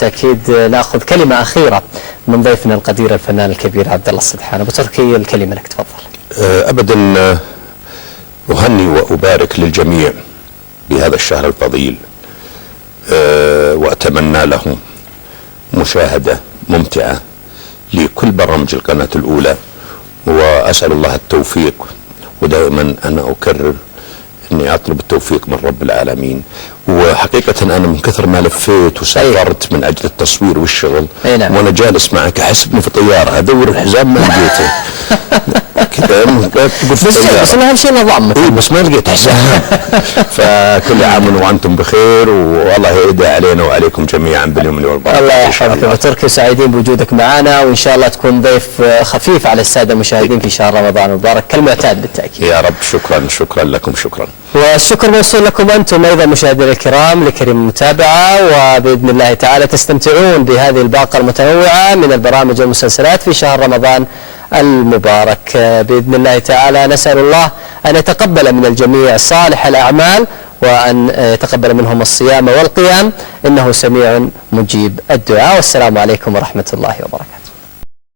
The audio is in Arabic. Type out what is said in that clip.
بالتأكيد نأخذ كلمة أخيرة من ضيفنا القدير الفنان الكبير عبد الله السدحان. أبو تركي الكلمة لك، تفضل. أبدا أهني وأبارك للجميع بهذا الشهر الفضيل، وأتمنى له مشاهدة ممتعة لكل برامج القناة الأولى، وأسأل الله التوفيق، ودائما أنا أكرر أني أطلب التوفيق من رب العالمين. وحقيقة أنا من كثر ما لفيت وسافرت من أجل التصوير والشغل وأنا جالس معك أحس إني في طيارة، أدور الحزام ما لقيته كذا تقول في طيارة، بس أهم شيء نظام. إيه بس ما لقيت حزام. فكل عام وأنتم بخير، والله يهدي علينا وعليكم جميعا باليوم والبركة. الله يحفظك أبو تركي، سعيدين بوجودك معنا، وإن شاء الله تكون ضيف خفيف على السادة المشاهدين في شهر رمضان المبارك كالمعتاد بالتأكيد. يا رب. شكرا لكم. شكرا. والشكر موصول لكم أنتم أيضا مشاهدينا الكرام لكريم المتابعة، وبإذن الله تعالى تستمتعون بهذه الباقة المتنوعة من البرامج والمسلسلات في شهر رمضان المبارك. بإذن الله تعالى نسأل الله أن يتقبل من الجميع صالح الأعمال، وأن يتقبل منهم الصيام والقيام، إنه سميع مجيب الدعاء. والسلام عليكم ورحمة الله وبركاته.